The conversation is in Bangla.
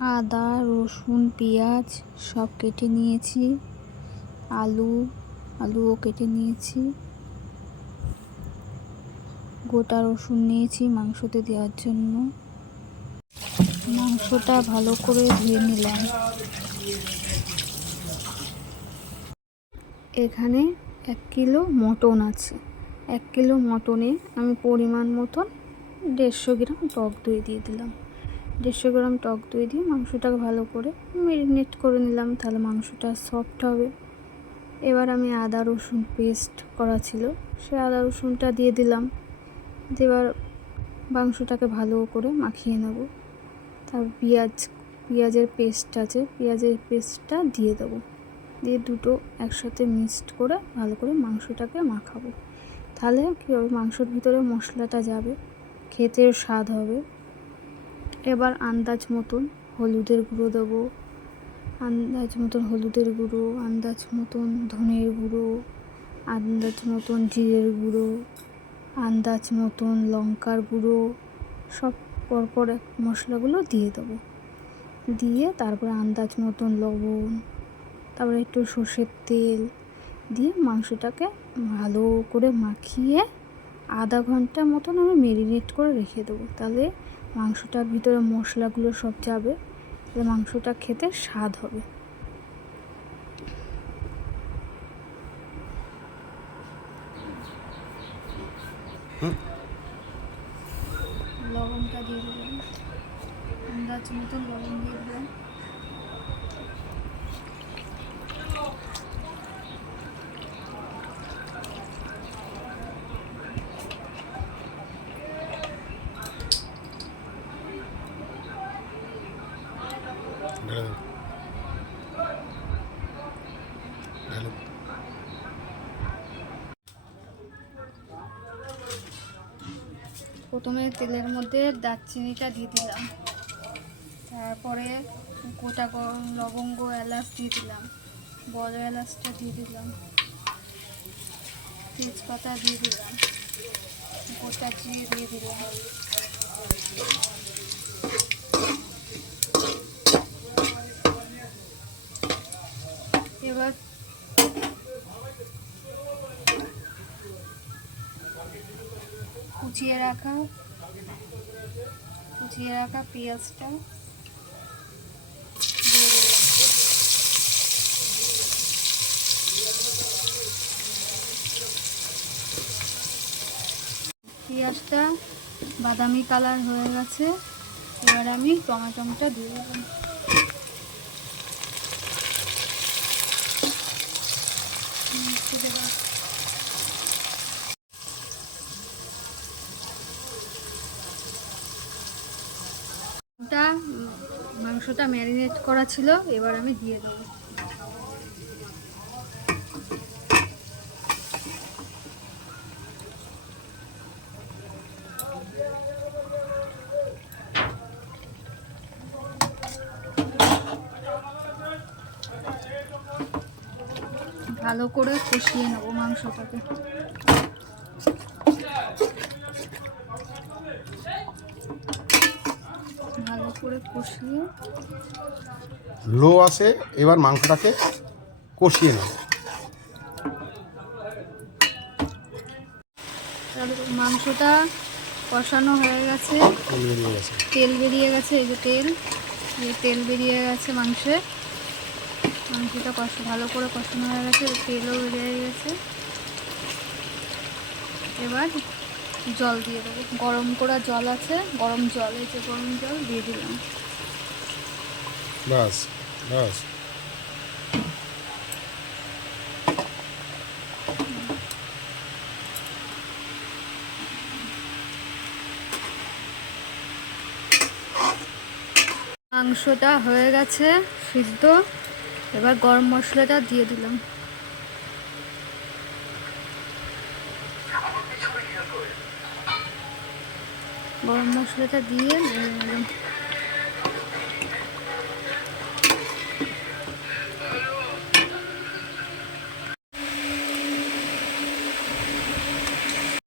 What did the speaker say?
আদা, রসুন, পেঁয়াজ সব কেটে নিয়েছি। আলুও কেটে নিয়েছি। গোটা রসুন নিয়েছি মাংসতে দেওয়ার জন্য। মাংসটা ভালো করে ধুয়ে নিলাম। এখানে 1 কিলো মটন আছে। 1 কিলো মটনে আমি পরিমাণ মতন 150 গ্রাম টক দই দিয়ে দিলাম। 150 গ্রাম টক দই দিয়ে মাংসটাকে ভালো করে ম্যারিনেট করে নিলাম, তাহলে মাংসটা সফট হবে। এবার আমি আদা রসুন পেস্ট করা ছিল, সে আদা রসুনটা দিয়ে দিলাম। এবার মাংসটাকে ভালো করে মাখিয়ে নেব। তারপর পেঁয়াজের পেস্ট আছে, পেঁয়াজের পেস্টটা দিয়ে দেবো। দিয়ে দুটো একসাথে মিক্সড করে ভালো করে মাংসটাকে মাখাবো। তাহলে কী হবে, মাংসর ভিতরে মশলাটা যাবে, খেতেও স্বাদ হবে। এবার আন্দাজ মতন হলুদের গুঁড়ো দেবো, আন্দাজ মতন হলুদের গুঁড়ো, আন্দাজ মতন ধনের গুঁড়ো, আন্দাজ মতন জিরের গুঁড়ো, আন্দাজ মতন লঙ্কার গুঁড়ো, সব পরপর মশলাগুলো দিয়ে দেবো। দিয়ে তারপরে আন্দাজ মতন লবণ, তারপরে একটু সর্ষের তেল দিয়ে মাংসটাকে ভালো করে মাখিয়ে আধা ঘন্টা মতন আমি ম্যারিনেট করে রেখে দেবো। তাহলে মাংসটার ভিতরে মশলাগুলো সব যাবে, তাহলে মাংসটা খেতে স্বাদ হবে। লবণটা দিয়ে দিলাম, আন্দাজ মতন লবণ দিয়ে দিলাম। প্রথমে তেলের মধ্যে দারচিনিটা দিয়ে দিলাম, তারপরে গোটা লবঙ্গ এলাচ দিয়ে দিলাম, বড় এলাচটা দিয়ে দিলাম, তেজপাতা দিয়ে দিলাম, গোটা জিরে দিয়ে দিলাম। এবার কুচিয়ে রাখা পেঁয়াজটা দিয়ে দিলাম। পেঁয়াজটা বাদামি কালার হয়ে গেছে। এবার আমি টমেটোটা দিয়ে দিলাম। মাংসটা ম্যারিনেট করা ছিল, এবার আমি দিয়ে দেবো। ভালো করে কষিয়ে নেবো মাংসটাকে। ভালো করে কষিয়ে লো আসে, এবার মাংসটাকে কষিয়ে নেব। মাংসটা কষানো হয়ে গেছে, তেল বেরিয়ে গেছে। এই যে তেল বেরিয়ে গেছে মাংসটা ভালো করে কষানো হয়ে গেছে, তেলও বেরিয়ে গেছে। এবার জল দিয়ে দেবো, গরম করা জল আছে, গরম জল, এই যে গরম জল দিয়ে দিলাম। বাস মাংসটা হয়ে গেছে সিদ্ধ। এবার গরম মশলাটা দিয়ে দিলাম। গরম মশলাটা দিয়ে